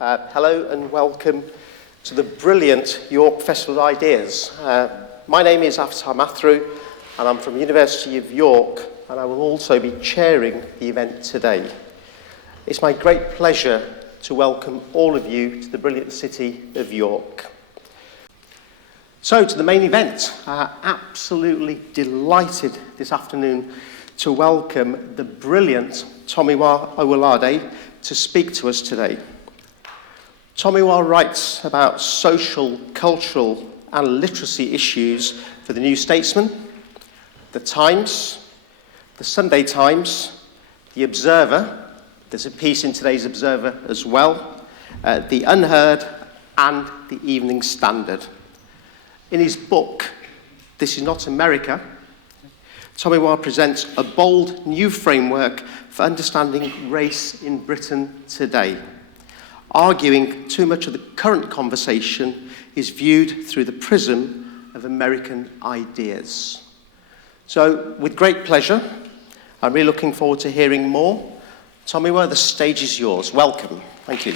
Hello and welcome to the brilliant York Festival of Ideas. My name is Aftar Mathru and I'm from the University of York, and I will also be chairing the event today. It's my great pleasure to welcome all of you to the brilliant city of York. So to the main event, absolutely delighted this afternoon to welcome the brilliant Tomiwa Owolade to speak to us today. Tomiwa writes about social, cultural and literacy issues for the New Statesman, the Times, the Sunday Times, the Observer, there's a piece in today's Observer as well, the Unheard and the Evening Standard. In his book, This Is Not America, Tomiwa presents a bold new framework for understanding race in Britain today, arguing too much of the current conversation is viewed through the prism of American ideas. So, with great pleasure, I'm really looking forward to hearing more. Tomiwa, the stage is yours. Welcome. Thank you.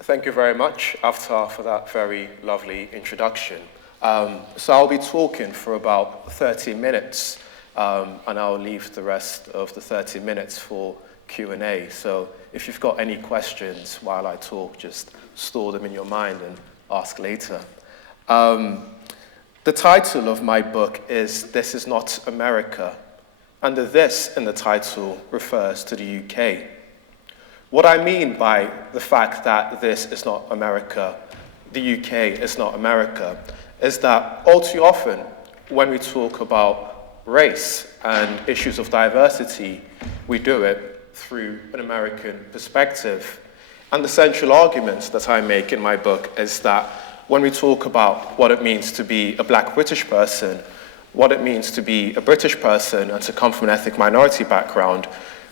Thank you very much, Aftar, for that very lovely introduction. So I'll be talking for about 30 minutes, and I'll leave the rest of the 30 minutes for Q&A. So if you've got any questions while I talk, just store them in your mind and ask later. The title of my book is This Is Not America, and the "this" in the title refers to the UK. What I mean by the fact that this is not America, the UK is not America, is that all too often when we talk about race and issues of diversity, we do it through an American perspective. And the central argument that I make in my book is that when we talk about what it means to be a Black British person, what it means to be a British person and to come from an ethnic minority background,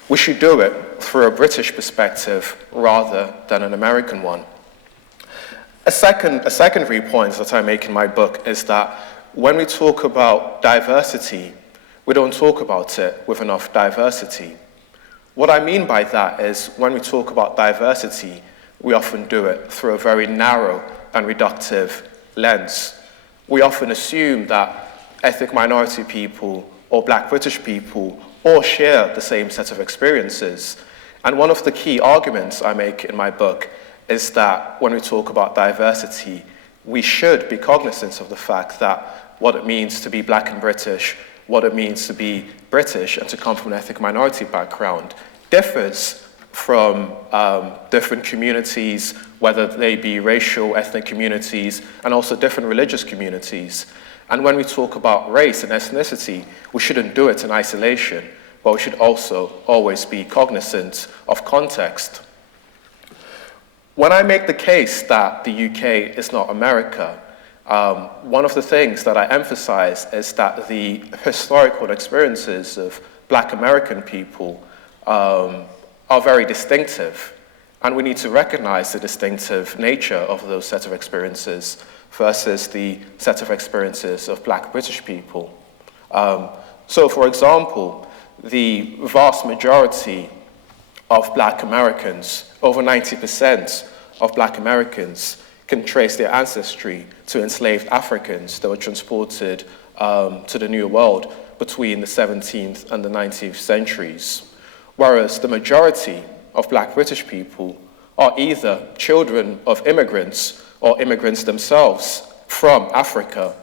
we should do it through a British perspective rather than an American one. A secondary point that I make in my book is that when we talk about diversity, we don't talk about it with enough diversity. What I mean by that is when we talk about diversity, we often do it through a very narrow and reductive lens. We often assume that ethnic minority people or Black British people all share the same set of experiences. And one of the key arguments I make in my book is that when we talk about diversity, we should be cognizant of the fact that what it means to be Black and British, what it means to be British and to come from an ethnic minority background differs from different communities, whether they be racial, ethnic communities, and also different religious communities. And when we talk about race and ethnicity, we shouldn't do it in isolation, but we should also always be cognizant of context. When I make the case that the UK is not America, one of the things that I emphasize is that the historical experiences of Black American people are very distinctive, and we need to recognize the distinctive nature of those set of experiences versus the set of experiences of Black British people. So, for example, the vast majority of Black Americans, over 90% of Black Americans, can trace their ancestry to enslaved Africans that were transported to the New World between the 17th and the 19th centuries. Whereas the majority of Black British people are either children of immigrants or immigrants themselves from Africa.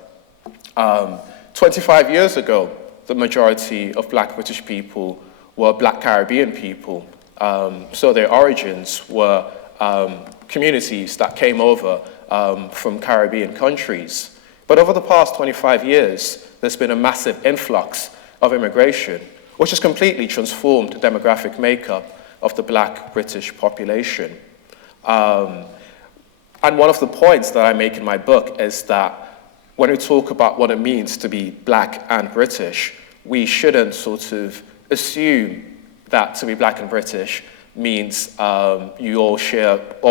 25 years ago, the majority of Black British people were Black Caribbean people. So their origins were communities that came over from Caribbean countries. But over the past 25 years, there's been a massive influx of immigration, which has completely transformed the demographic makeup of the Black British population. And one of the points that I make in my book is that when we talk about what it means to be Black and British, we shouldn't sort of assume that to be Black and British means all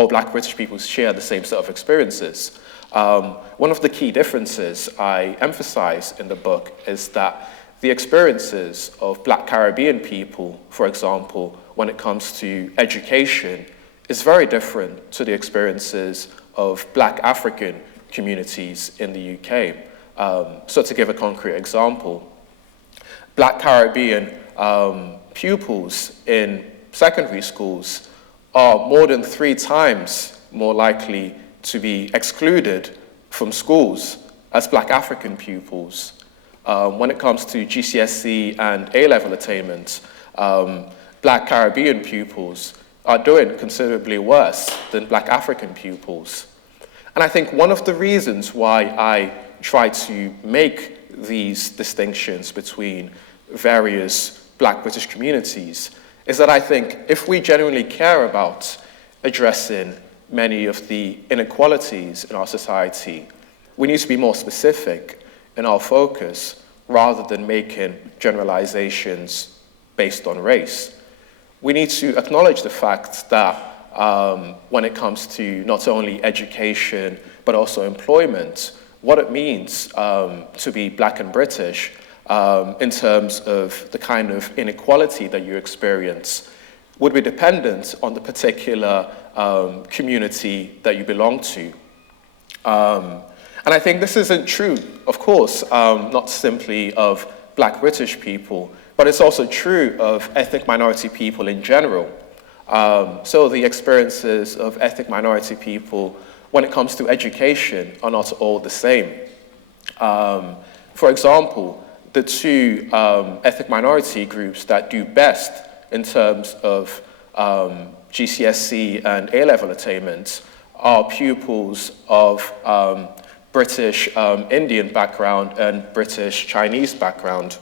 Black British people share the same set of experiences. One of the key differences I emphasize in the book is that the experiences of Black Caribbean people, for example, when it comes to education, is very different to the experiences of Black African communities in the UK. So to give a concrete example, Black Caribbean pupils in secondary schools are more than 3 times more likely to be excluded from schools as Black African pupils. When it comes to GCSE and A-level attainment, Black Caribbean pupils are doing considerably worse than Black African pupils. And I think one of the reasons why I try to make these distinctions between various Black British communities is that I think if we genuinely care about addressing many of the inequalities in our society, we need to be more specific in our focus rather than making generalizations based on race. We need to acknowledge the fact that when it comes to not only education but also employment, what it means to be Black and British in terms of the kind of inequality that you experience would be dependent on the particular community that you belong to. And I think this isn't true, of course, not simply of Black British people, but it's also true of ethnic minority people in general. So the experiences of ethnic minority people when it comes to education are not all the same. For example, the 2 ethnic minority groups that do best in terms of GCSE and A-level attainment are pupils of British Indian background and British Chinese background.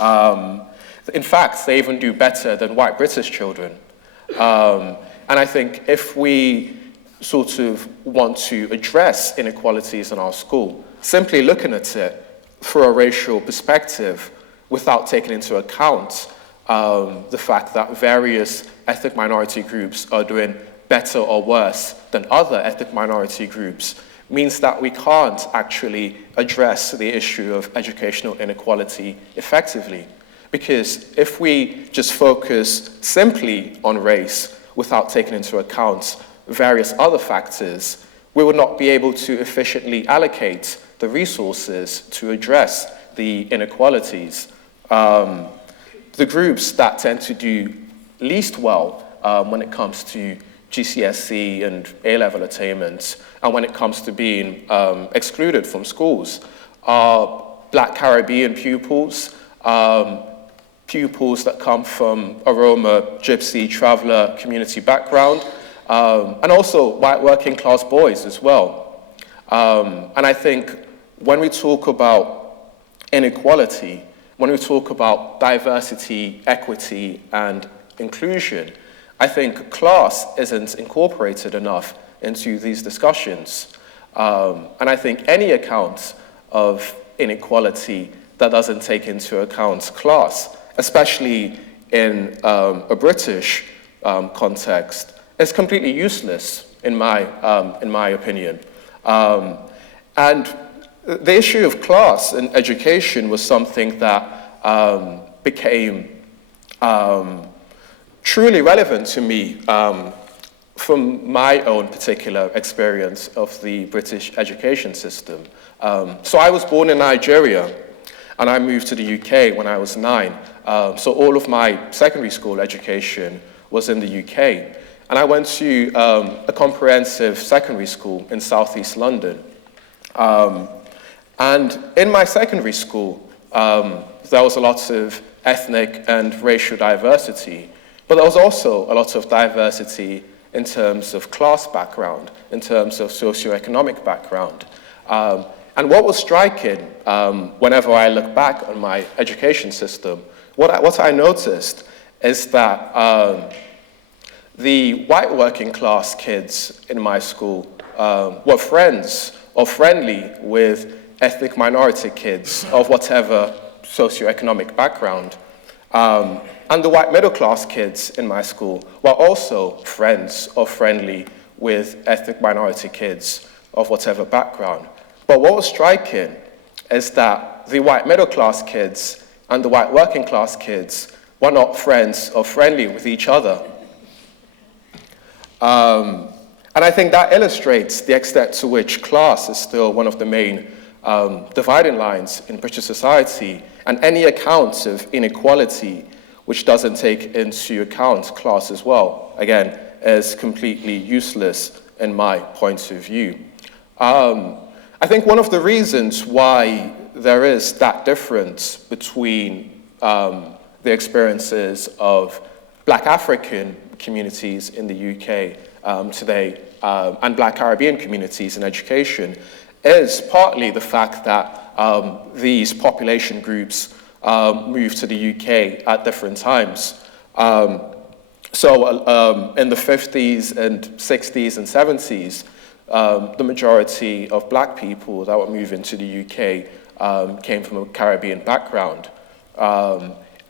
In fact, they even do better than white British children. And I think if we sort of want to address inequalities in our school, simply looking at it through a racial perspective without taking into account the fact that various ethnic minority groups are doing better or worse than other ethnic minority groups means that we can't actually address the issue of educational inequality effectively. Because if we just focus simply on race without taking into account various other factors, we would not be able to efficiently allocate the resources to address the inequalities. The groups that tend to do least well when it comes to GCSE and A-level attainment, and when it comes to being excluded from schools, are Black Caribbean pupils, pupils that come from a Roma, Gypsy, traveller community background, and also white working class boys as well. And I think when we talk about inequality, when we talk about diversity, equity, and inclusion, I think class isn't incorporated enough into these discussions. And I think any account of inequality that doesn't take into account class, especially in a British context, is completely useless in my opinion. And the issue of class in education was something that became truly relevant to me from my own particular experience of the British education system. So I was born in Nigeria, and I moved to the UK when I was 9. So all of my secondary school education was in the UK. And I went to a comprehensive secondary school in southeast London. And in my secondary school, there was a lot of ethnic and racial diversity, but there was also a lot of diversity in terms of class background, in terms of socioeconomic background. And what was striking whenever I look back on my education system, what I noticed is that the white working class kids in my school were friends or friendly with ethnic minority kids of whatever socioeconomic background. And the white middle class kids in my school were also friends or friendly with ethnic minority kids of whatever background. But what was striking is that the white middle class kids and the white working class kids were not friends or friendly with each other. And I think that illustrates the extent to which class is still one of the main dividing lines in British society, and any account of inequality which doesn't take into account class as well, again, is completely useless in my point of view. I think one of the reasons why there is that difference between the experiences of Black African communities in the UK today and Black Caribbean communities in education is partly the fact that these population groups moved to the UK at different times. So in the 50s and 60s and 70s, the majority of Black people that were moving to the UK came from a Caribbean background.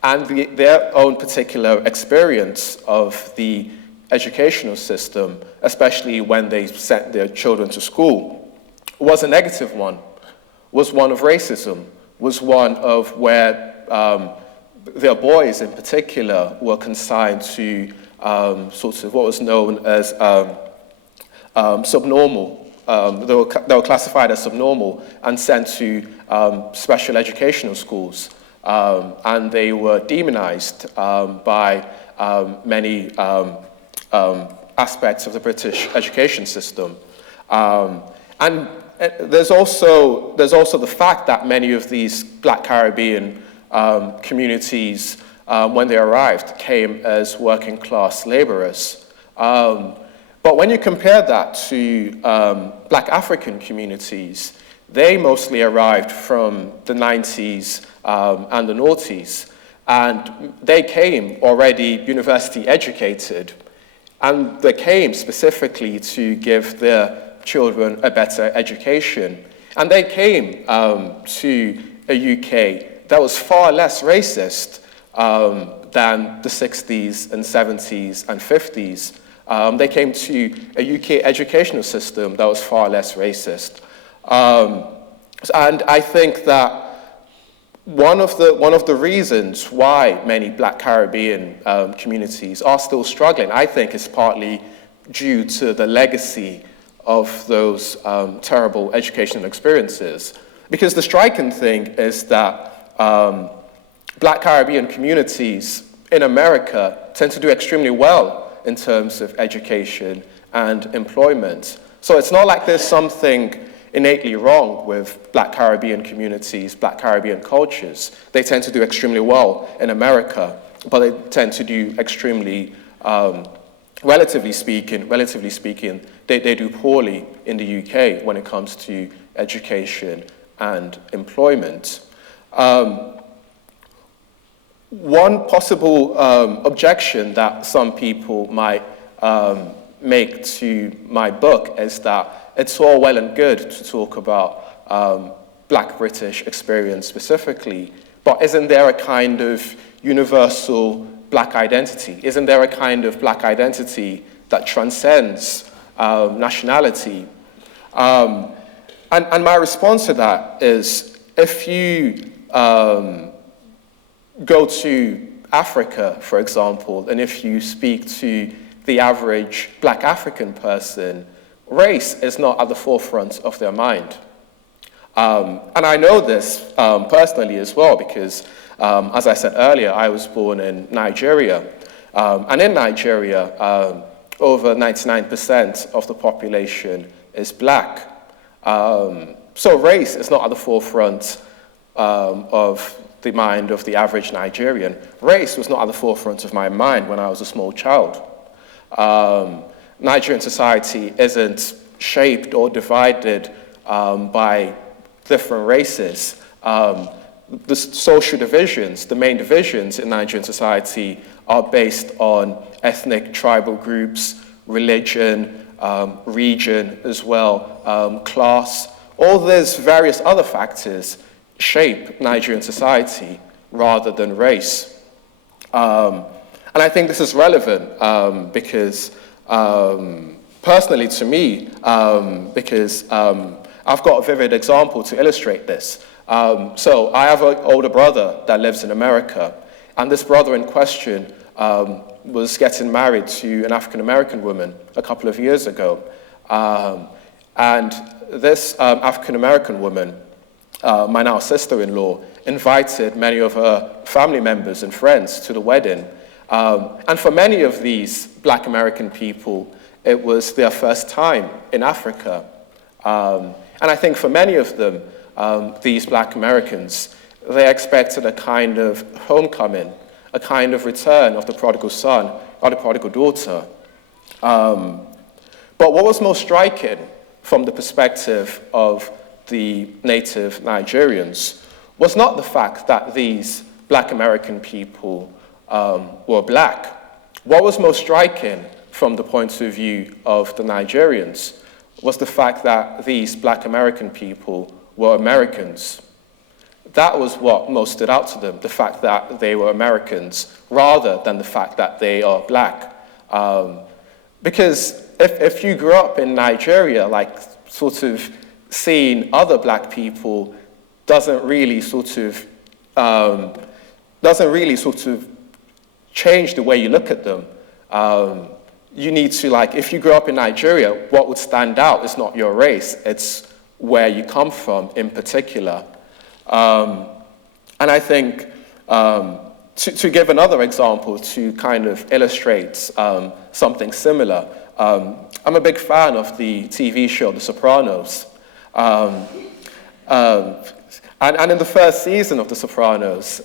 And their own particular experience of the educational system, especially when they sent their children to school, was a negative one, was one of racism, was one of where their boys in particular were consigned to sort of what was known as subnormal. They were classified as subnormal and sent to special educational schools. And they were demonized by many aspects of the British education system. And there's also the fact that many of these Black Caribbean communities, when they arrived, came as working class laborers. But when you compare that to Black African communities, they mostly arrived from the 90s and the noughties, and they came already university educated, and they came specifically to give their children a better education. And they came to a UK that was far less racist than the 60s and 70s and 50s. They came to a UK educational system that was far less racist. And I think that one of the reasons why many Black Caribbean communities are still struggling, I think, is partly due to the legacy of those terrible educational experiences. Because the striking thing is that Black Caribbean communities in America tend to do extremely well in terms of education and employment. So it's not like there's something innately wrong with Black Caribbean communities, Black Caribbean cultures. They tend to do extremely well in America, but they tend to do extremely, relatively speaking, they do poorly in the UK when it comes to education and employment. One possible objection that some people might make to my book is that it's all well and good to talk about Black British experience specifically, but isn't there a kind of universal Black identity? Isn't there a kind of Black identity that transcends nationality? And my response to that is, if you go to Africa, for example, and if you speak to the average Black African person, race is not at the forefront of their mind. And I know this personally as well because, as I said earlier, I was born in Nigeria. And in Nigeria, over 99% of the population is Black. So race is not at the forefront of the mind of the average Nigerian. Race was not at the forefront of my mind when I was a small child. Nigerian society isn't shaped or divided by different races. The social divisions, the main divisions in Nigerian society are based on ethnic tribal groups, religion, region as well, class. All these various other factors shape Nigerian society rather than race. And I think this is relevant because personally to me, because I've got a vivid example to illustrate this. So I have an older brother that lives in America, and this brother in question was getting married to an African-American woman a couple of years ago. And this African-American woman, my now sister-in-law, invited many of her family members and friends to the wedding. And for many of these Black American people, it was their first time in Africa. And I think for many of them, these Black Americans, they expected a kind of homecoming, a kind of return of the prodigal son or the prodigal daughter. But what was most striking from the perspective of the native Nigerians was not the fact that these Black American people were Black. What was most striking from the point of view of the Nigerians was the fact that these Black American people were Americans. That was what most stood out to them, the fact that they were Americans, rather than the fact that they are Black. Because if you grew up in Nigeria, like sort of seeing other Black people doesn't really sort of change the way you look at them. You need to, like, if you grew up in Nigeria, what would stand out is not your race, it's where you come from in particular. And I think, to give another example to kind of illustrate something similar, I'm a big fan of the TV show The Sopranos. And in the first season of The Sopranos,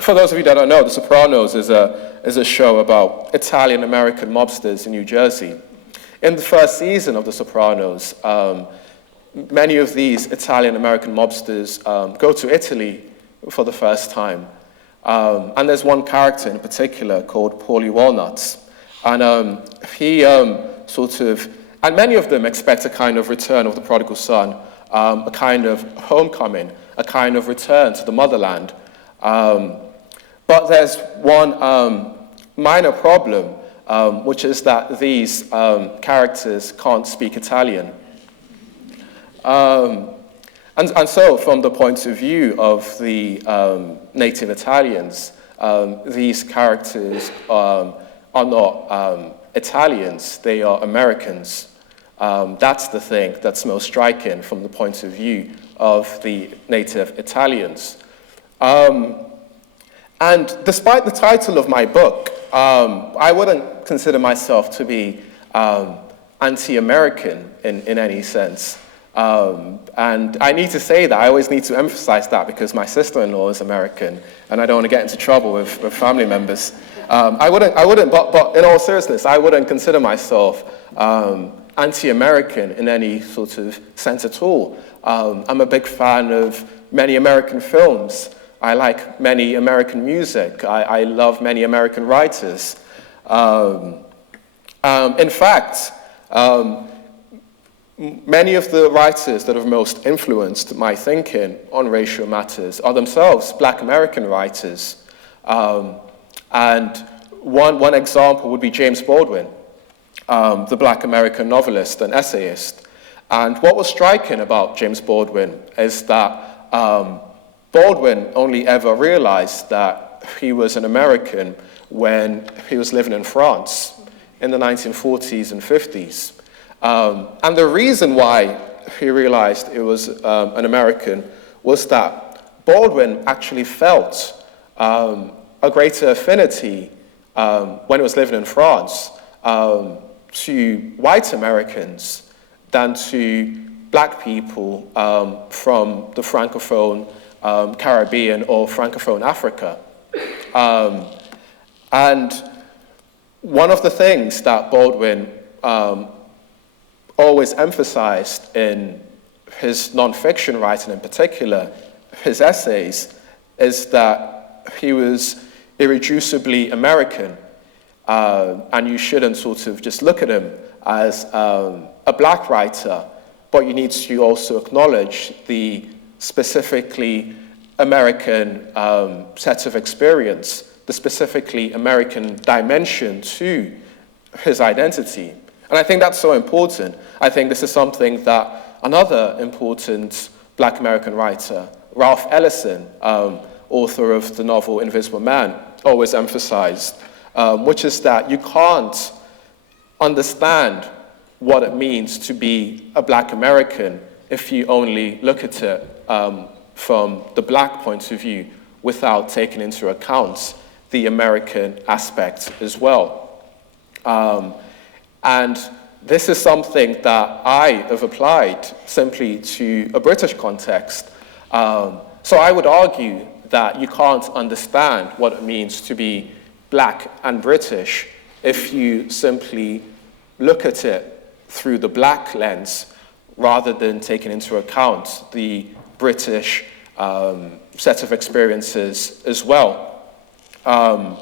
for those of you that don't know, The Sopranos is a show about Italian-American mobsters in New Jersey. In the first season of The Sopranos, many of these Italian-American mobsters go to Italy for the first time. And there's one character in particular called Paulie Walnuts. And he and many of them expect a kind of return of the prodigal son, a kind of homecoming, a kind of return to the motherland. But there's one minor problem, which is that these characters can't speak Italian. And so from the point of view of the native Italians, these characters are not Italians, they are Americans. That's the thing that's most striking from the point of view of the native Italians. And despite the title of my book, I wouldn't consider myself to be anti-American in any sense. And I need to say that, I always need to emphasize that because my sister-in-law is American and I don't want to get into trouble with family members. I wouldn't, but in all seriousness, I wouldn't consider myself anti-American in any sort of sense at all. I'm a big fan of many American films. I like many American music. I love many American writers. In fact, many of the writers that have most influenced my thinking on racial matters are themselves Black American writers. And one example would be James Baldwin, the Black American novelist and essayist. And what was striking about James Baldwin is that Baldwin only ever realized that he was an American when he was living in France in the 1940s and 50s. And the reason why he realized it was an American was that Baldwin actually felt a greater affinity when he was living in France to white Americans than to Black people from the Francophone Caribbean or Francophone Africa. And one of the things that Baldwin always emphasized in his nonfiction writing in particular, his essays, is that he was irreducibly American. And you shouldn't sort of just look at him as a Black writer, but you need to also acknowledge the specifically American set of experience, the specifically American dimension to his identity. And I think that's so important. I think this is something that another important Black American writer, Ralph Ellison, author of the novel Invisible Man, always emphasized, which is that you can't understand what it means to be a Black American if you only look at it from the Black point of view without taking into account the American aspect as well. And this is something that I have applied simply to a British context. So I would argue that you can't understand what it means to be Black and British if you simply look at it through the Black lens rather than taking into account the British set of experiences as well. And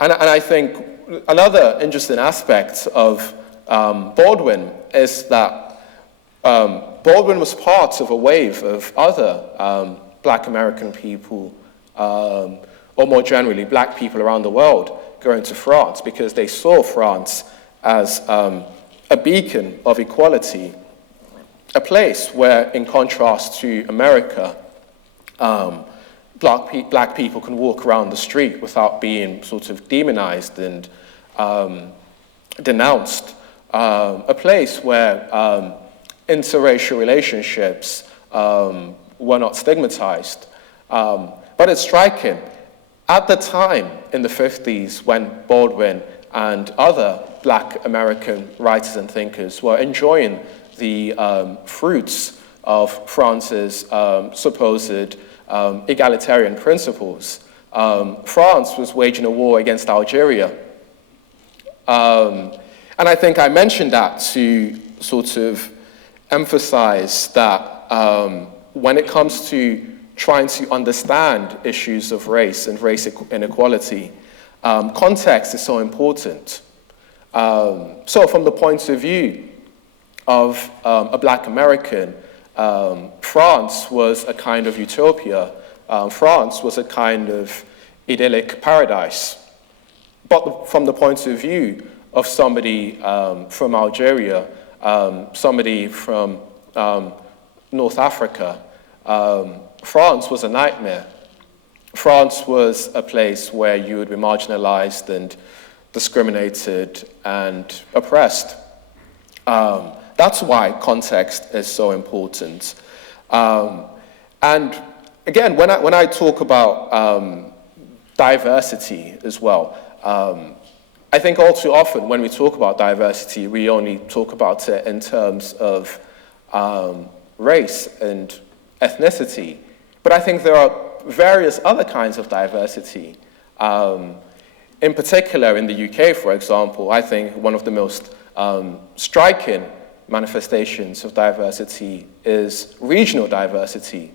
I think another interesting aspect of Baldwin is that Baldwin was part of a wave of other Black American people, or more generally, Black people around the world going to France because they saw France as a beacon of equality, a place where, in contrast to America, Black people can walk around the street without being sort of demonized and denounced, a place where interracial relationships were not stigmatized. But it's striking. At the time, in the 50s, when Baldwin and other Black American writers and thinkers were enjoying the fruits of France's supposed egalitarian principles, France was waging a war against Algeria. And I think I mentioned that to sort of emphasize that when it comes to trying to understand issues of race and race inequality, context is so important. So from the point of view of a Black American, France was a kind of utopia. France was a kind of idyllic paradise. But from the point of view of somebody from Algeria, somebody from North Africa, France was a nightmare. France was a place where you would be marginalized and discriminated and oppressed. That's why context is so important. And again, when I talk about diversity as well, I think all too often when we talk about diversity, we only talk about it in terms of race and ethnicity. But I think there are various other kinds of diversity. In particular, in the UK, for example, I think one of the most striking manifestations of diversity is regional diversity.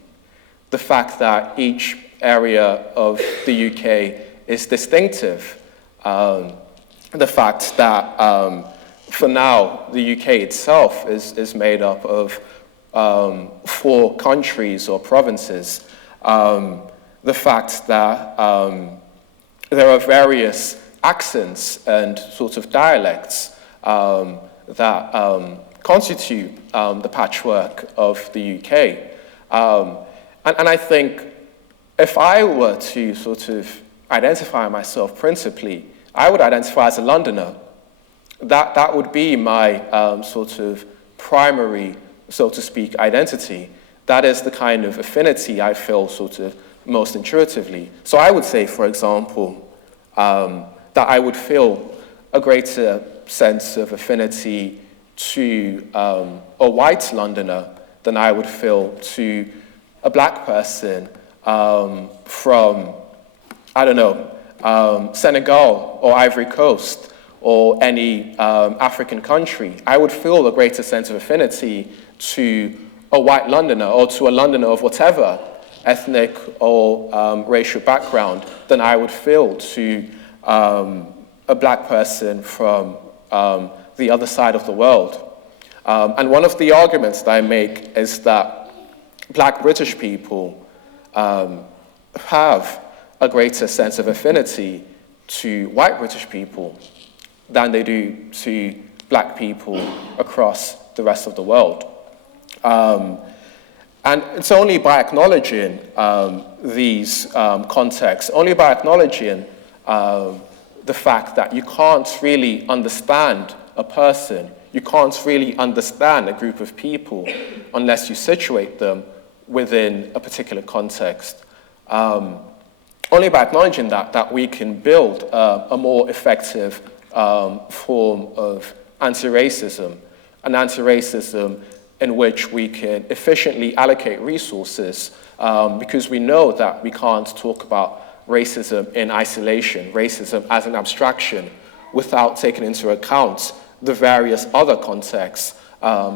The fact that each area of the UK is distinctive. The fact that, for now, the UK itself is made up of 4 countries or provinces. The fact that there are various accents and sort of dialects that constitute the patchwork of the UK. And I think if I were to sort of identify myself principally, I would identify as a Londoner. That would be my sort of primary, so to speak, identity. That is the kind of affinity I feel sort of most intuitively. So I would say, for example, that I would feel a greater sense of affinity to a white Londoner than I would feel to a Black person from, I don't know, Senegal or Ivory Coast or any African country. I would feel a greater sense of affinity to a white Londoner or to a Londoner of whatever ethnic or racial background than I would feel to a Black person from the other side of the world. And one of the arguments that I make is that Black British people have a greater sense of affinity to white British people than they do to black people across the rest of the world. And it's only by acknowledging these contexts, only by acknowledging the fact that you can't really understand a person, you can't really understand a group of people unless you situate them within a particular context. Only by acknowledging that we can build a more effective form of anti-racism, an anti-racism in which we can efficiently allocate resources, because we know that we can't talk about racism in isolation, racism as an abstraction, without taking into account the various other contexts,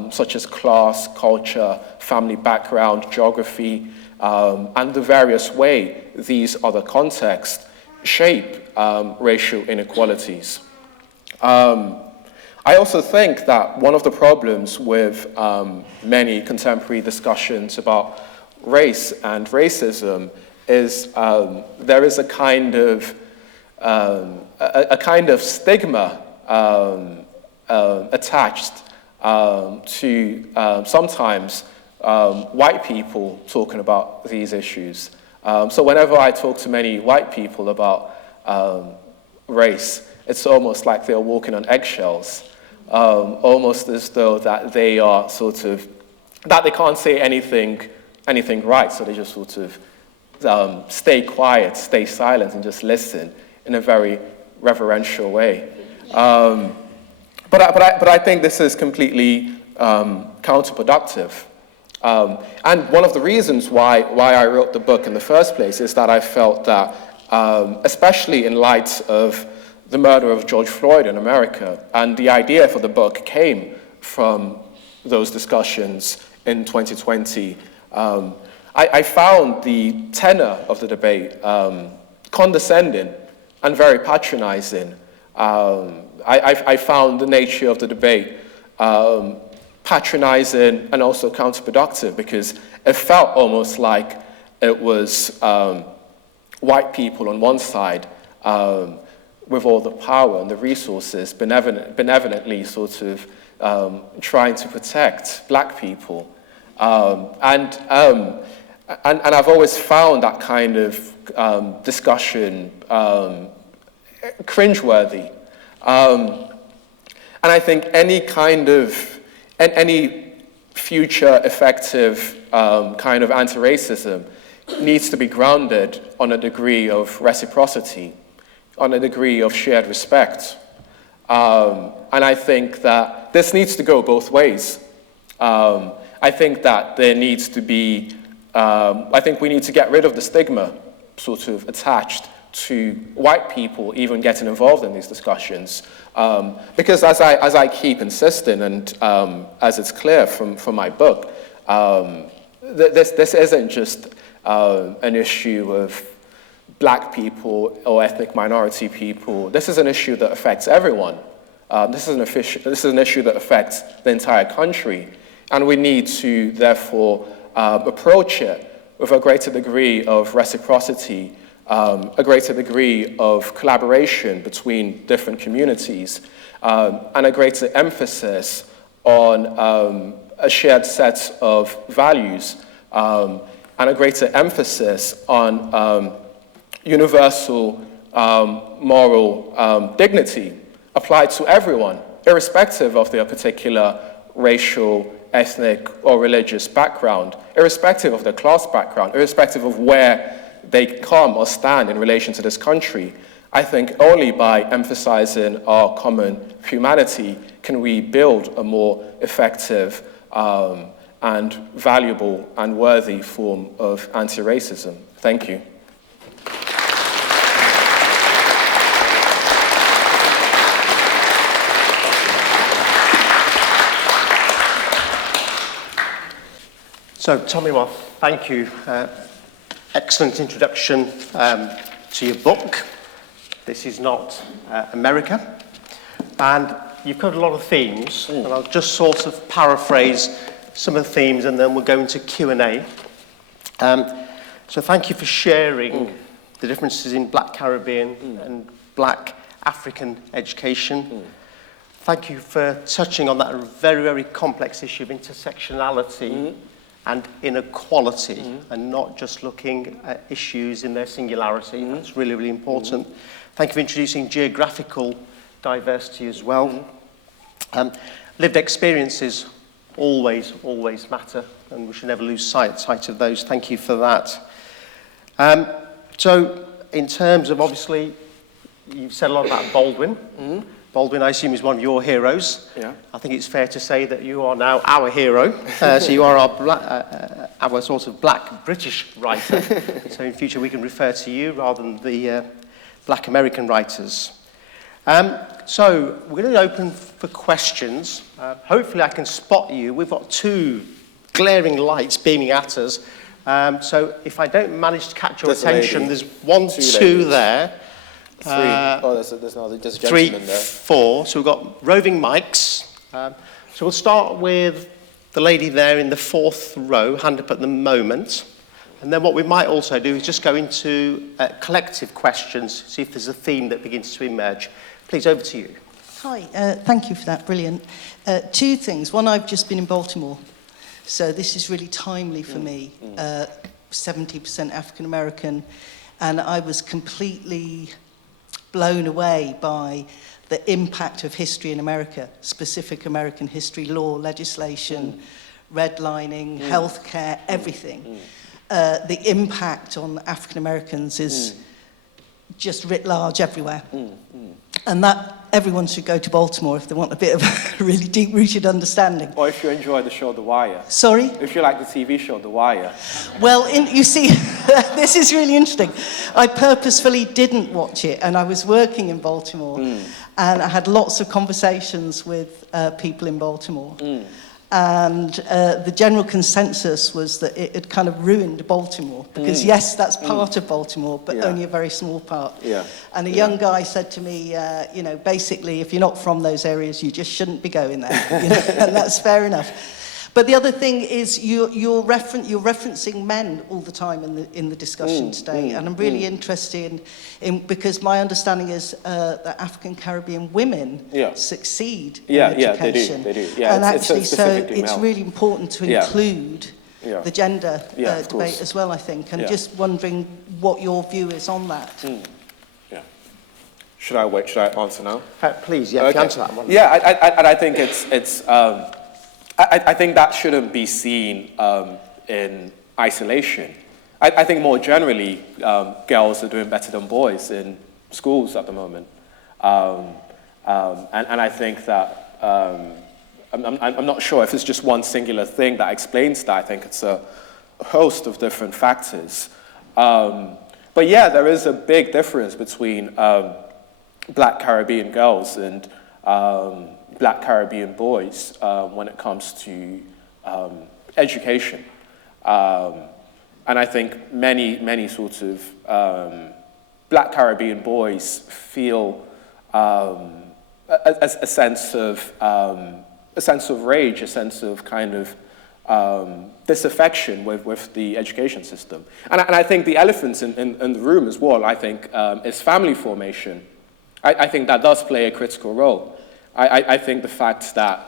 such as class, culture, family background, geography, and the various way these other contexts shape racial inequalities. I also think that one of the problems with many contemporary discussions about race and racism is there is a kind of stigma attached to sometimes white people talking about these issues. So whenever I talk to many white people about race, it's almost like they're walking on eggshells, almost as though that they are that they can't say anything right, so they just sort of stay quiet, stay silent, and just listen in a very reverential way. But I think this is completely counterproductive. And one of the reasons why I wrote the book in the first place is that I felt that, especially in light of the murder of George Floyd in America, and the idea for the book came from those discussions in 2020, I found the tenor of the debate condescending and very patronizing. I found the nature of the debate patronizing and also counterproductive, because it felt almost like it was white people on one side with all the power and the resources benevolently sort of trying to protect black people. And I've always found that kind of discussion cringeworthy. And I think any future effective kind of anti-racism needs to be grounded on a degree of reciprocity, on a degree of shared respect. And I think that this needs to go both ways. I think that there needs to be, I think we need to get rid of the stigma sort of attached to white people even getting involved in these discussions. Because as I keep insisting, and as it's clear from my book, this isn't just an issue of black people or ethnic minority people. This is an issue that affects everyone. This is an issue that affects the entire country. And we need to, therefore, approach it with a greater degree of reciprocity, a greater degree of collaboration between different communities, and a greater emphasis on a shared set of values, and a greater emphasis on universal moral dignity applied to everyone, irrespective of their particular racial, ethnic, or religious background, irrespective of their class background, irrespective of where they come or stand in relation to this country. I think only by emphasizing our common humanity can we build a more effective and valuable and worthy form of anti-racism. Thank you. So, Tomiwa, thank you. Excellent introduction to your book. This is not America. And you've covered a lot of themes, and I'll just sort of paraphrase some of the themes, and then we'll go into Q&A. So thank you for sharing the differences in Black Caribbean and Black African education. thank you for touching on that very, very complex issue of intersectionality and inequality, and not just looking at issues in their singularity. That's really, really important. Thank you for introducing geographical diversity as well. Lived experiences always matter, and we should never lose sight of those. Thank you for that. So, in terms of, obviously, you've said a lot about Baldwin. Baldwin, I assume, is one of your heroes. Yeah. I think it's fair to say that you are now our hero. So you are our sort of black British writer. So in future we can refer to you rather than the black American writers. So we're going to open for questions. Hopefully I can spot you. We've got two glaring lights beaming at us. So if I don't manage to catch your attention, there's one, two there. Three. There's a gentleman Three, there. four. So we've got roving mics. So we'll start with the lady there in the fourth row, hand up at the moment. And then what we might also do is just go into collective questions, see if there's a theme that begins to emerge. Please, over to you. Hi, thank you for that, brilliant. Two things. One, I've just been in Baltimore, so this is really timely for me. 70% African American, and I was completely blown away by the impact of history in America, specific American history, law, legislation, redlining, healthcare, everything. The impact on African Americans is just writ large everywhere. And that everyone should go to Baltimore if they want a bit of a really deep-rooted understanding. Or if you enjoy the show The Wire. Sorry? If you like the TV show The Wire. Well, you see, this is really interesting. I purposefully didn't watch it, and I was working in Baltimore, and I had lots of conversations with people in Baltimore. And the general consensus was that it had kind of ruined Baltimore, because yes, that's part of Baltimore, but only a very small part. And a young guy said to me, basically, if you're not from those areas, you just shouldn't be going there. And that's fair enough. But the other thing is you're referencing men all the time in the discussion today, and I'm really interested in because my understanding is that African Caribbean women succeed in education. They do. Yeah, and actually, so it's male. really important to include the gender debate as well, I think. And just wondering what your view is on that. Should I answer now? Please, if you answer that one. Yeah, I think it's I think that shouldn't be seen in isolation. I think more generally, girls are doing better than boys in schools at the moment. And I think that, I'm not sure if it's just one singular thing that explains that. I think it's a host of different factors. But yeah, there is a big difference between black Caribbean girls and black Caribbean boys when it comes to education. And I think many sorts of black Caribbean boys feel a sense of rage, a sense of kind of disaffection with the education system. And I think the elephant in the room as well, I think, is family formation. I think that does play a critical role. I think the fact that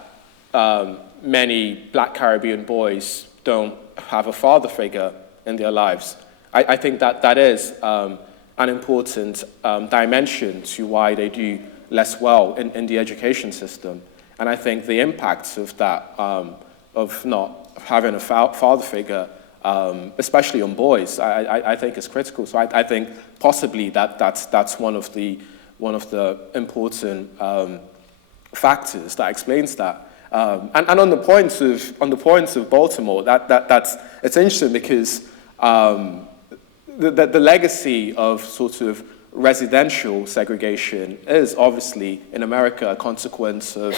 many black Caribbean boys don't have a father figure in their lives, I think that is an important dimension to why they do less well in the education system. And I think the impacts of that, of not having a father figure, especially on boys, I think is critical. So I think possibly that's one of the important factors that explains that. And on the points of Baltimore, it's interesting because the legacy of sort of residential segregation is obviously in America a consequence of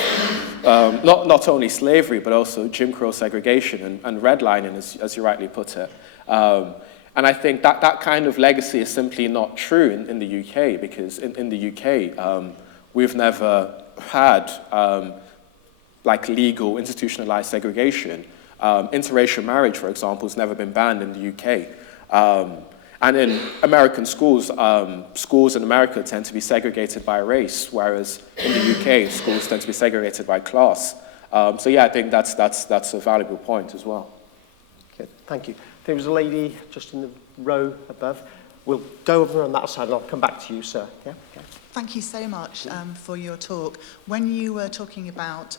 not only slavery but also Jim Crow segregation and redlining, as you rightly put it. And I think that kind of legacy is simply not true in the UK, because in the UK we've never had like legal institutionalized segregation. Interracial marriage, for example, has never been banned in the UK. And in American schools, schools in America tend to be segregated by race, whereas in the UK, schools tend to be segregated by class. So yeah, I think that's a valuable point as well. Okay, thank you. There was a lady just in the row above. We'll go over on that side and I'll come back to you, sir. Yeah? Okay. Thank you so much for your talk. When you were talking about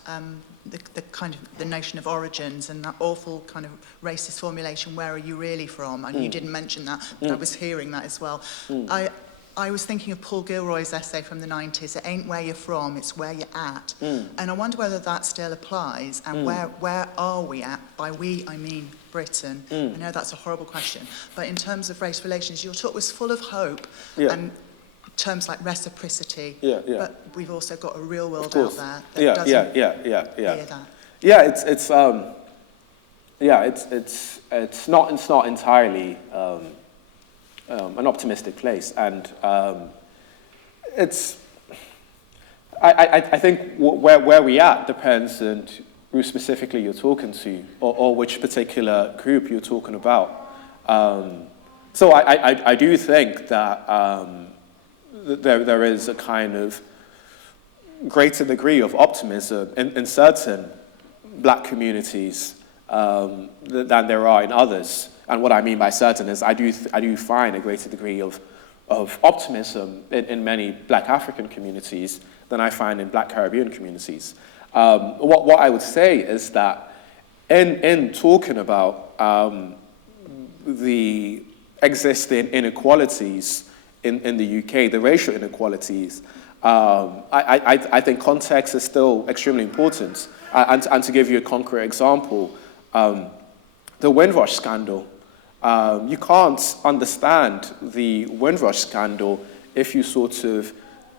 the kind of the notion of origins and that awful kind of racist formulation, where are you really from? And you didn't mention that, but I was hearing that as well. I was thinking of Paul Gilroy's essay from the 90s, it ain't where you're from, it's where you're at. And I wonder whether that still applies, and where are we at? By we, I mean Britain. I know that's a horrible question, but in terms of race relations, your talk was full of hope, and terms like reciprocity, but we've also got a real world out there that doesn't hear that. Yeah, it's not entirely an optimistic place, and I think where we at depends on who specifically you're talking to, or which particular group you're talking about. So I do think that there is a kind of greater degree of optimism in certain black communities than there are in others. And what I mean by certain is I do find a greater degree of optimism in many black African communities than I find in black Caribbean communities. What I would say is that in talking about the existing inequalities in the UK, the racial inequalities, I think context is still extremely important. And to give you a concrete example, the Windrush scandal. You can't understand the Windrush scandal if you sort of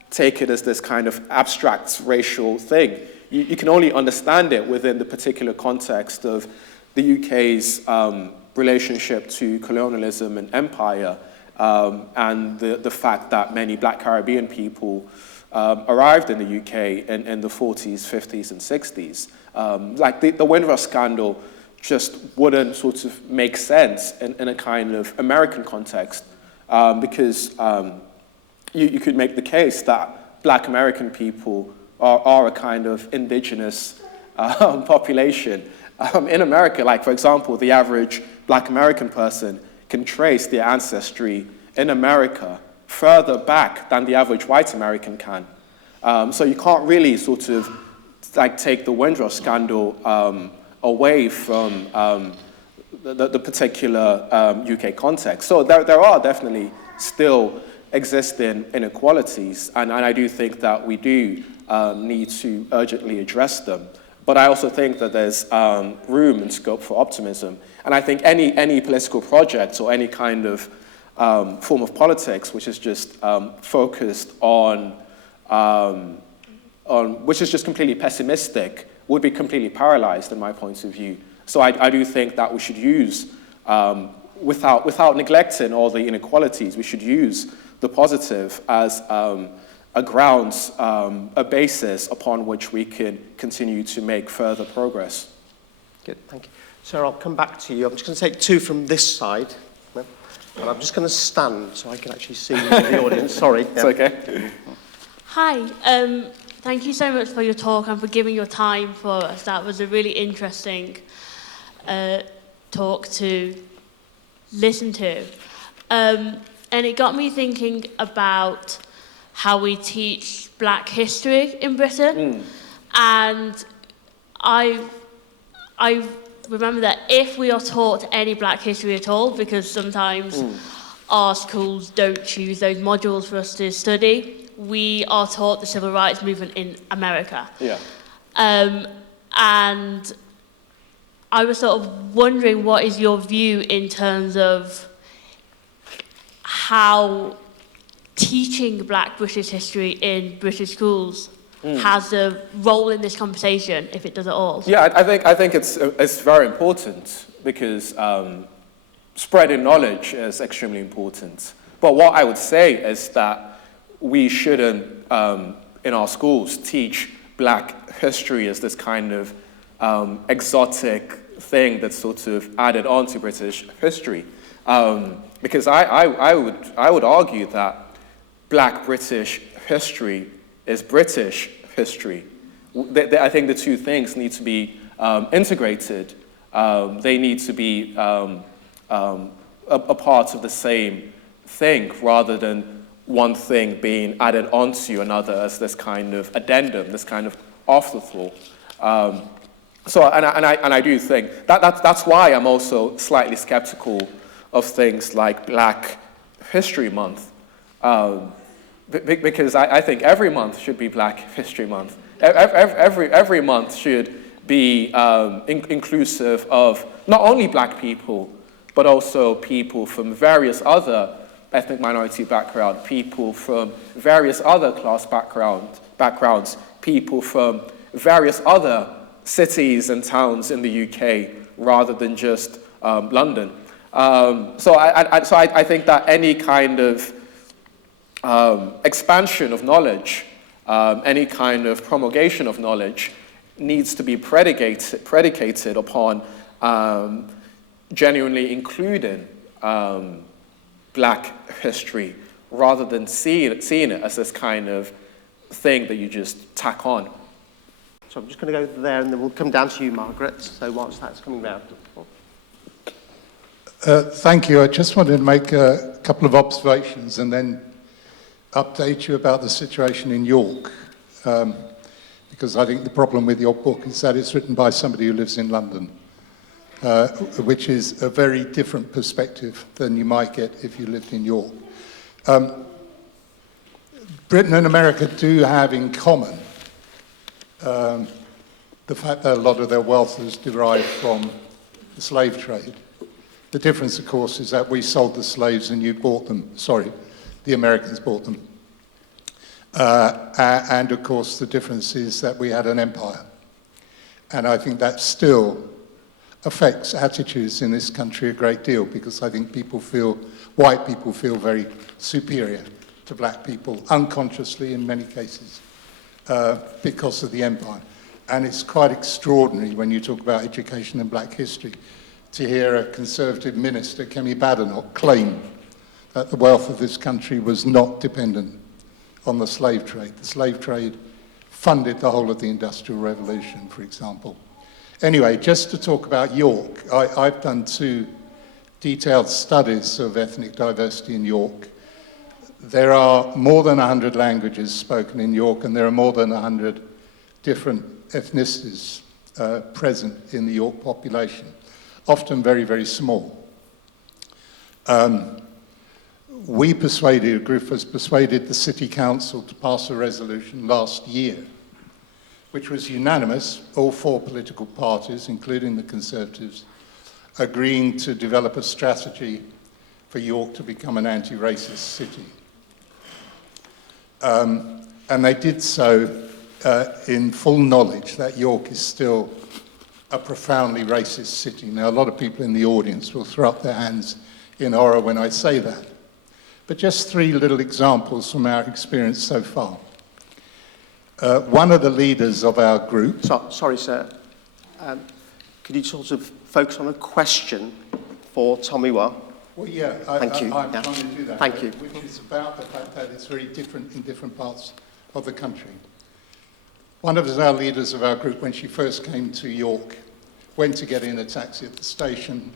take it as this kind of abstract racial thing. You can only understand it within the particular context of the UK's relationship to colonialism and empire, and the fact that many black Caribbean people arrived in the UK in the 40s, 50s, and 60s. Like the Windrush scandal just wouldn't sort of make sense in a kind of American context, because you could make the case that black American people are a kind of indigenous population. In America, like for example, the average black American person can trace their ancestry in America further back than the average white American can. So you can't really sort of like take the Windrush scandal away from the particular UK context. So there are definitely still existing inequalities, and I do think that we do need to urgently address them. But I also think that there's room and scope for optimism. And I think any political project or any kind of form of politics which is just focused on which is just completely pessimistic would be completely paralyzed in my point of view. So I do think that we should use, without neglecting all the inequalities, we should use the positive as a grounds, a basis upon which we can continue to make further progress. Good, thank you. Sarah, I'll come back to you. I'm just going to take two from this side. And I'm just going to stand so I can actually see the audience. Sorry. It's okay. Hi. Thank you so much for your talk and for giving your time for us. That was a really interesting talk to listen to. And it got me thinking about how we teach black history in Britain. And I remember that if we are taught any black history at all, because sometimes our schools don't choose those modules for us to study, we are taught the civil rights movement in America. Yeah. And I was sort of wondering, what is your view in terms of how teaching black British history in British schools has a role in this conversation, if it does at all? Yeah, I think it's very important because spreading knowledge is extremely important. But what I would say is that we shouldn't, in our schools, teach black history as this kind of exotic thing that's sort of added on to British history. Because I would argue that Black British history is British history. I think the two things need to be integrated. They need to be a part of the same thing rather than one thing being added onto another as this kind of addendum, this kind of afterthought. So I do think that's why I'm also slightly skeptical of things like Black History Month, because I think every month should be Black History Month. Every month should be inclusive of not only Black people, but also people from various other ethnic minority backgrounds, people from various other class backgrounds, people from various other cities and towns in the UK, rather than just London. So I think that any kind of expansion of knowledge, any kind of promulgation of knowledge needs to be predicated upon genuinely including Black history, rather than seeing it as this kind of thing that you just tack on. So I'm just going to go there, and then we'll come down to you, Margaret. So whilst that's coming round. Thank you. I just wanted to make a couple of observations and then update you about the situation in York, because I think the problem with your book is that it's written by somebody who lives in London, which is a very different perspective than you might get if you lived in York. Britain and America do have in common the fact that a lot of their wealth is derived from the slave trade. The difference, of course, is that we sold the slaves and you bought them. Sorry, the Americans bought them. And, of course, the difference is that we had an empire. And I think that still affects attitudes in this country a great deal, because I think white people feel very superior to black people, unconsciously in many cases, because of the empire. And it's quite extraordinary when you talk about education and black history to hear a Conservative minister, Kemi Badenoch, claim that the wealth of this country was not dependent on the slave trade. The slave trade funded the whole of the Industrial Revolution, for example. Anyway, just to talk about York, I've done 2 detailed studies of ethnic diversity in York. There are more than 100 languages spoken in York, and there are more than 100 different ethnicities present in the York population, often very, very small. A group has persuaded the City Council to pass a resolution last year, which was unanimous, all 4 political parties, including the Conservatives, agreeing to develop a strategy for York to become an anti-racist city. And they did so in full knowledge that York is still a profoundly racist city. Now, a lot of people in the audience will throw up their hands in horror when I say that. But just 3 little examples from our experience so far. One of the leaders of our group... Sorry, sir. Could you sort of focus on a question for Tomiwa? Well, yeah, Thank you. I'm trying to do that. Thank you. Which is about the fact that it's very different in different parts of the country. One of our leaders of our group, when she first came to York, went to get in a taxi at the station,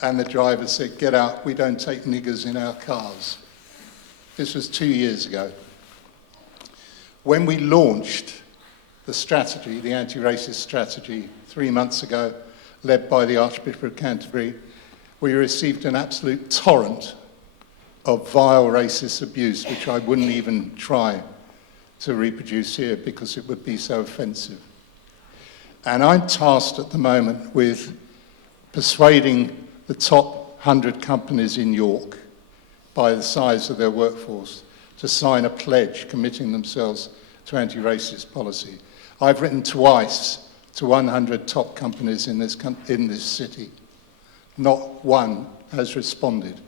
and the driver said, "Get out, we don't take niggers in our cars." This was 2 years ago. When we launched the strategy, the anti-racist strategy, 3 months ago, led by the Archbishop of Canterbury, we received an absolute torrent of vile racist abuse, which I wouldn't even try to reproduce here because it would be so offensive. And I'm tasked at the moment with persuading the top 100 companies in York, by the size of their workforce, to sign a pledge committing themselves to anti-racist policy. I've written twice to 100 top companies in this city. Not one has responded.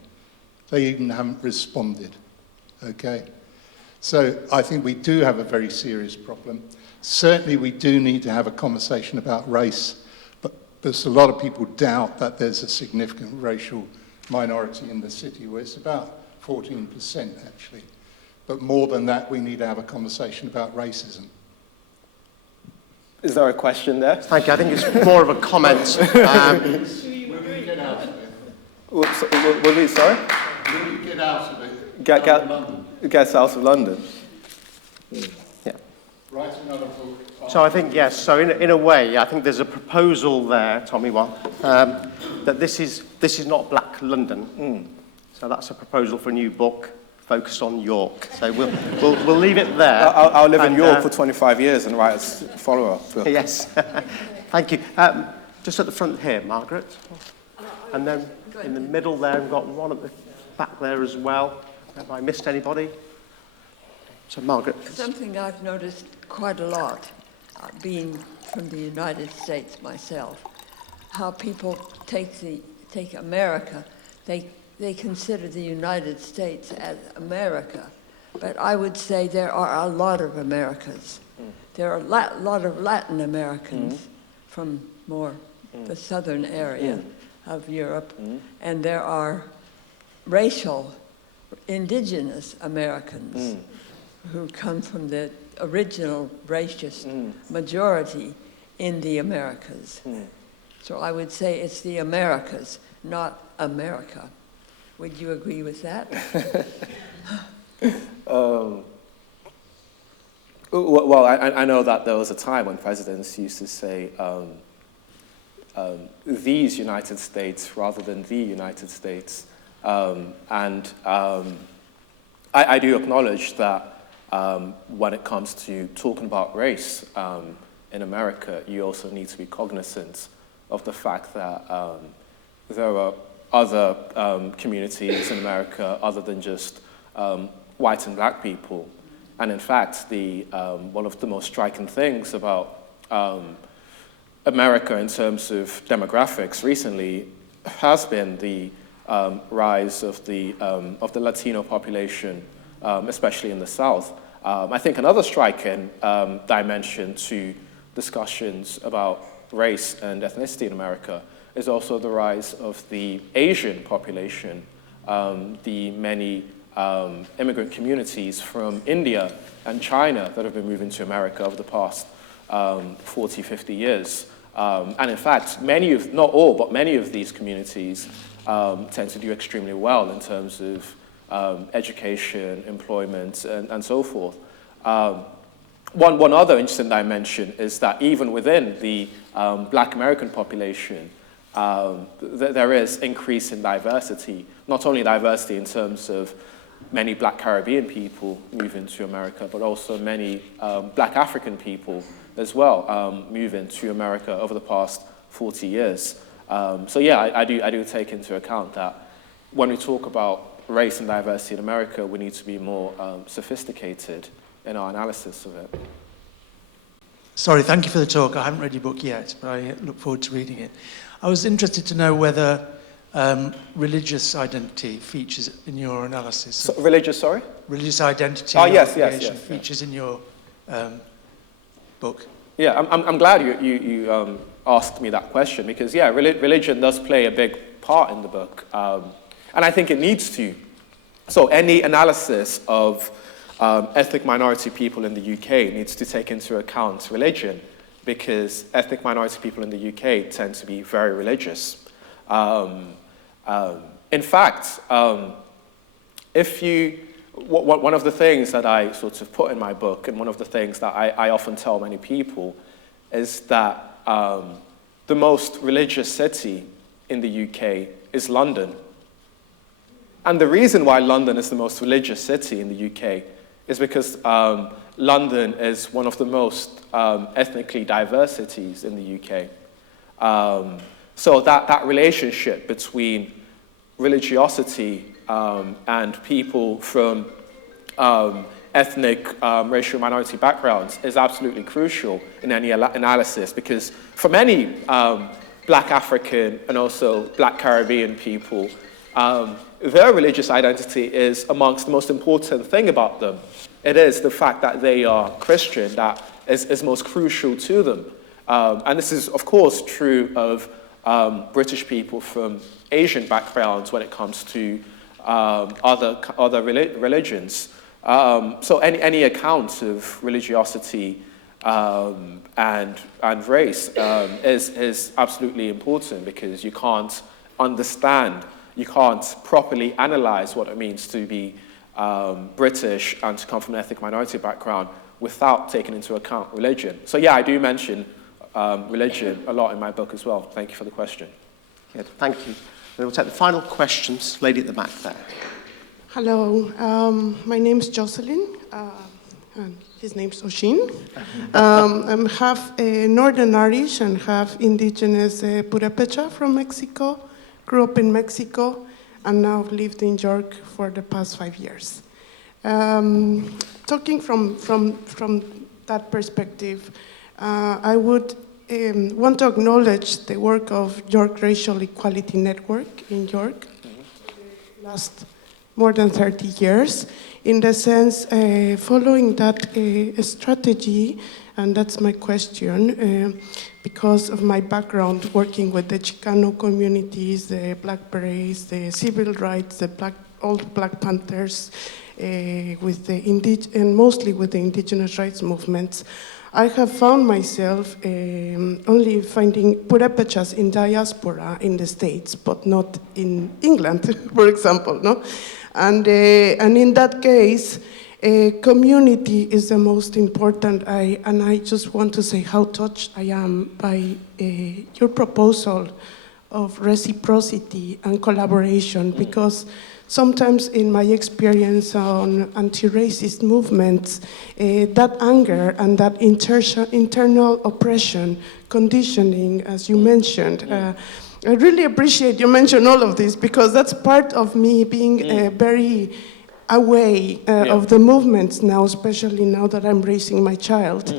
They even haven't responded, okay? So I think we do have a very serious problem. Certainly we do need to have a conversation about race, but there's a lot of people doubt that there's a significant racial minority in the city, where it's about 14% actually. But more than that, we need to have a conversation about racism. Is there a question there? Thank you. I think it's more of a comment. Will we get out of it? Will we, sorry? Will we get out of it? Get Out of London? out of London. Yeah. Write another book. So I think, yes, so in a way, I think there's a proposal there, Tomiwa, that this is not Black London. So that's a proposal for a new book focused on York. So we'll leave it there. I'll live in York for 25 years and write a follow-up book. Yes. Thank you. Just at the front here, Margaret. And then in the middle there, we've got one at the back there as well. Have I missed anybody? So Margaret. Something I've noticed quite a lot, being from the United States myself, how people take America, they consider the United States as America. But I would say there are a lot of Americas. There are a lot of Latin Americans from more the southern area of Europe, and there are racial indigenous Americans who come from the original racist majority in the Americas. So I would say it's the Americas, not America. Would you agree with that? Well, I know that there was a time when presidents used to say these United States rather than the United States. I do acknowledge that when it comes to talking about race in America, you also need to be cognizant of the fact that there are other communities in America other than just white and black people. And in fact, one of the most striking things about America in terms of demographics recently has been the rise of the Latino population, especially in the South. I think another striking dimension to discussions about race and ethnicity in America is also the rise of the Asian population, the many immigrant communities from India and China that have been moving to America over the past 40, 50 years. And in fact, not all, but many of these communities tend to do extremely well in terms of education, employment, and so forth. One other interesting dimension is that even within the Black American population, there is increase in diversity, not only diversity in terms of many Black Caribbean people moving to America, but also many Black African people as well moving to America over the past 40 years. So yeah, I do take into account that when we talk about race and diversity in America, we need to be more sophisticated in our analysis of it. Sorry, thank you for the talk. I haven't read your book yet, but I look forward to reading it. I was interested to know whether religious identity features in your analysis. So, religious, sorry? Religious identity yes, features in your book. Yeah, I'm glad you asked me that question because, yeah, religion does play a big part in the book. And I think it needs to. So any analysis of ethnic minority people in the UK needs to take into account religion because ethnic minority people in the UK tend to be very religious. In fact, one of the things that I sort of put in my book, and one of the things that I often tell many people, is that the most religious city in the UK is London. And the reason why London is the most religious city in the UK is because London is one of the most ethnically diverse cities in the UK. So that relationship between religiosity and people from ethnic racial minority backgrounds is absolutely crucial in any analysis because for many Black African and also Black Caribbean people, their religious identity is amongst the most important thing about them. It is the fact that they are Christian that is most crucial to them. And this is, of course, true of British people from Asian backgrounds when it comes to other religions. So any account of religiosity and race is absolutely important, because you can't understand, you can't properly analyze what it means to be British and to come from an ethnic minority background without taking into account religion. So yeah, I do mention religion a lot in my book as well. Thank you for the question. Good, thank you. We'll take the final questions. Lady at the back there. Hello, my name's Jocelyn, and his name's Oshin. I'm half Northern Irish and half indigenous Purépecha from Mexico. Grew up in Mexico and now lived in York for the past 5 years. Talking from that perspective, I would want to acknowledge the work of York Racial Equality Network in York, last more than 30 years, in the sense following that strategy, and that's my question, because of my background working with the Chicano communities, the Black Berets, the civil rights, the old Black Panthers, with the and mostly with the indigenous rights movements. I have found myself only finding Purépechas in diaspora in the States, but not in England, for example, no? And in that case, community is the most important. And I just want to say how touched I am by your proposal of reciprocity and collaboration, because sometimes in my experience on anti-racist movements, that anger and that internal oppression, conditioning, as you mentioned, I really appreciate you mentioned all of this, because that's part of me being very away of the movements now, especially now that I'm raising my child.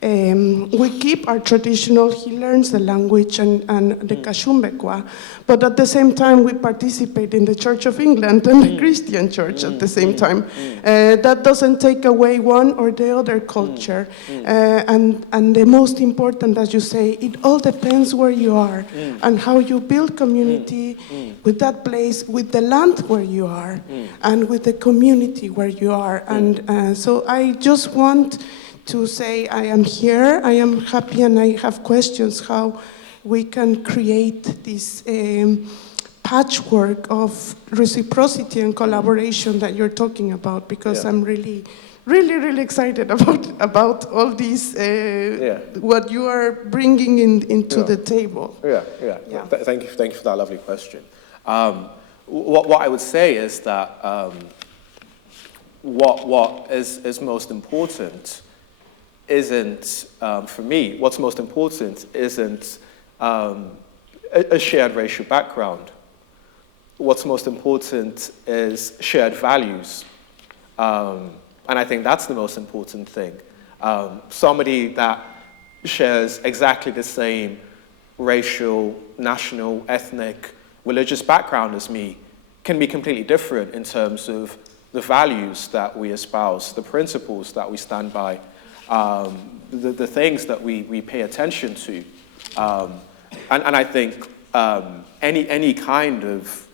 We keep our traditional, he learns the language and the Kashumbekwa, but at the same time we participate in the Church of England and the Christian Church at the same time. That doesn't take away one or the other culture. And the most important, as you say, it all depends where you are and how you build community with that place, with the land where you are, and with the community where you are. And so I just want to say I am here, I am happy, and I have questions how we can create this patchwork of reciprocity and collaboration that you're talking about, because I'm really excited about all these, what you are bringing into the table. Thank you for that lovely question. What I would say is that what is most important isn't, for me, what's most important isn't a shared racial background. What's most important is shared values. And I think that's the most important thing. Somebody that shares exactly the same racial, national, ethnic, religious background as me can be completely different in terms of the values that we espouse, the principles that we stand by, the things that we pay attention to. And I think any kind of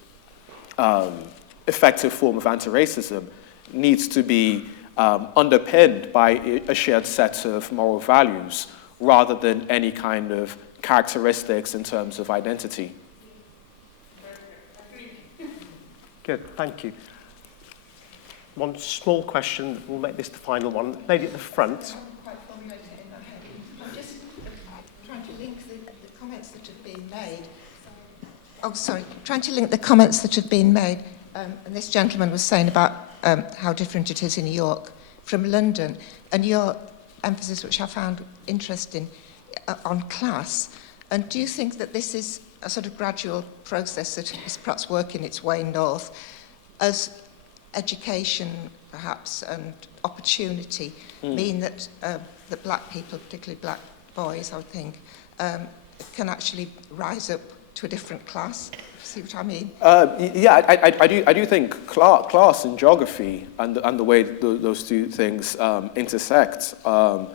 effective form of anti-racism needs to be underpinned by a shared set of moral values rather than any kind of characteristics in terms of identity. Good, thank you. One small question, we'll make this the final one. Lady at the front. I'm just trying to link the comments that have been made. Oh, sorry. Trying to link the comments that have been made. And this gentleman was saying about how different it is in New York from London. And your emphasis, which I found interesting, on class. And do you think that this is a sort of gradual process that is perhaps working its way north as education, perhaps, and opportunity mean that that black people, particularly black boys, I would think, can actually rise up to a different class? See what I mean? I do think class and geography and the way those two things intersect are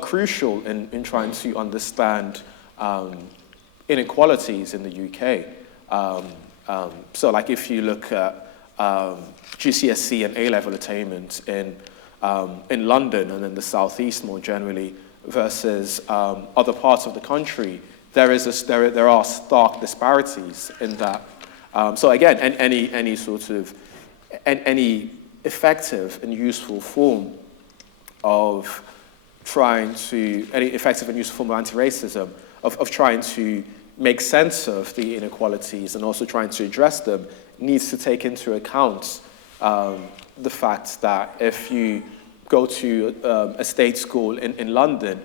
crucial in trying to understand inequalities in the UK. So like if you look at GCSE and A-level attainment in London and in the southeast more generally versus other parts of the country, there are stark disparities in that. So again, any effective and useful form of anti-racism, of trying to make sense of the inequalities and also trying to address them, needs to take into account the fact that if you go to a state school in London,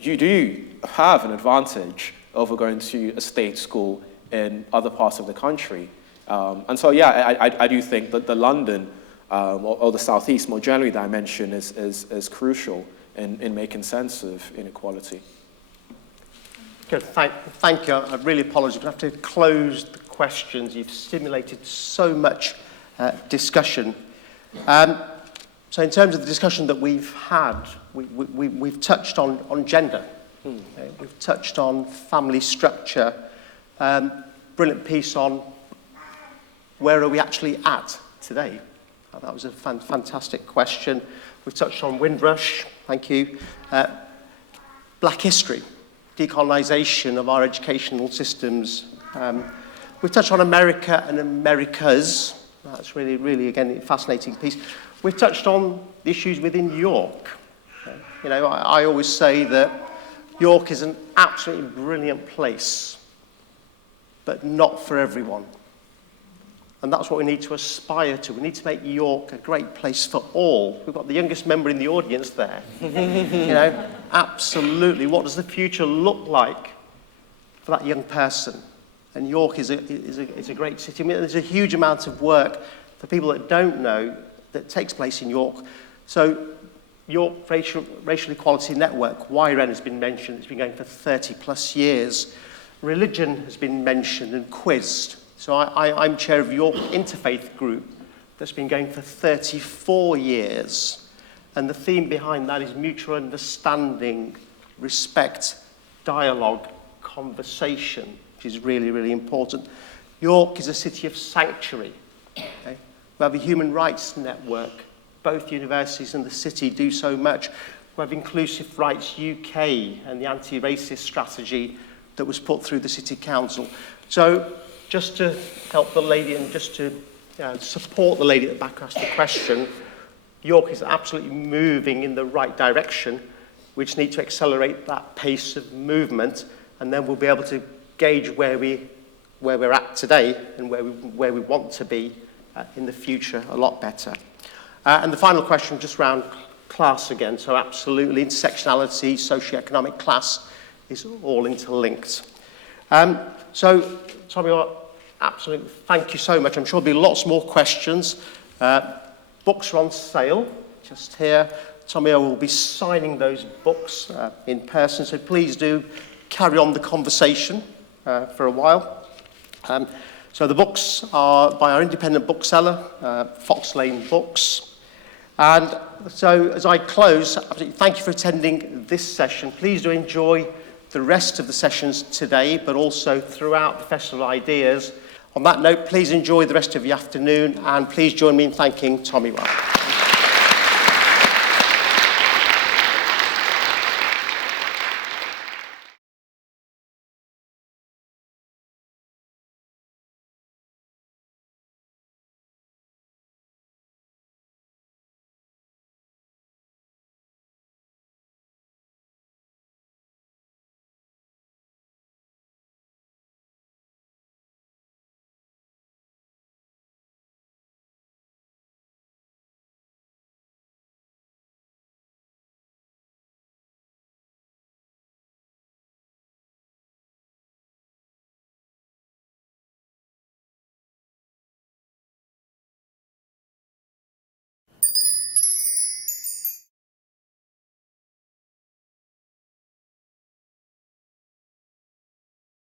you do have an advantage over going to a state school in other parts of the country. And so, yeah, I do think that the London or the Southeast more generally dimension is crucial in making sense of inequality. Good, thank you. I really apologise. I have to close the questions. You've stimulated so much discussion. So in terms of the discussion that we've had, we've touched on gender. Okay? We've touched on family structure. Brilliant piece on where are we actually at today? That was a fantastic question. We've touched on Windrush, thank you. Black history, decolonisation of our educational systems. We've touched on America and Americas. That's really, really, again, a fascinating piece. We've touched on the issues within York. You know, I always say that York is an absolutely brilliant place, but not for everyone. And that's what we need to aspire to. We need to make York a great place for all. We've got the youngest member in the audience there. You know, absolutely. What does the future look like for that young person? And York is a great city. I mean, there's a huge amount of work for people that don't know that takes place in York. So York Racial Equality Network, YRN, has been mentioned. It's been going for 30 plus years. Religion has been mentioned and quizzed. So I'm chair of York Interfaith Group that's been going for 34 years. And the theme behind that is mutual understanding, respect, dialogue, conversation, which is really, really important. York is a city of sanctuary. Okay? We have a human rights network. Both universities and the city do so much. We have Inclusive Rights UK and the anti-racist strategy that was put through the City Council. So just to help the lady and just to support the lady at the back who asked the question, York is absolutely moving in the right direction. We just need to accelerate that pace of movement, and then we'll be able to gauge where we're at today and where we want to be in the future a lot better. And the final question, just around class again. So absolutely, intersectionality, socioeconomic class is all interlinked. So, Tomiwa, absolutely, thank you so much. I'm sure there'll be lots more questions. Books are on sale, just here. Tomiwa will be signing those books in person, so please do carry on the conversation for a while. So the books are by our independent bookseller, Fox Lane Books. And so as I close, absolutely thank you for attending this session. Please do enjoy the rest of the sessions today, but also throughout the Festival of Ideas. On that note, please enjoy the rest of the afternoon, and please join me in thanking Tomiwa.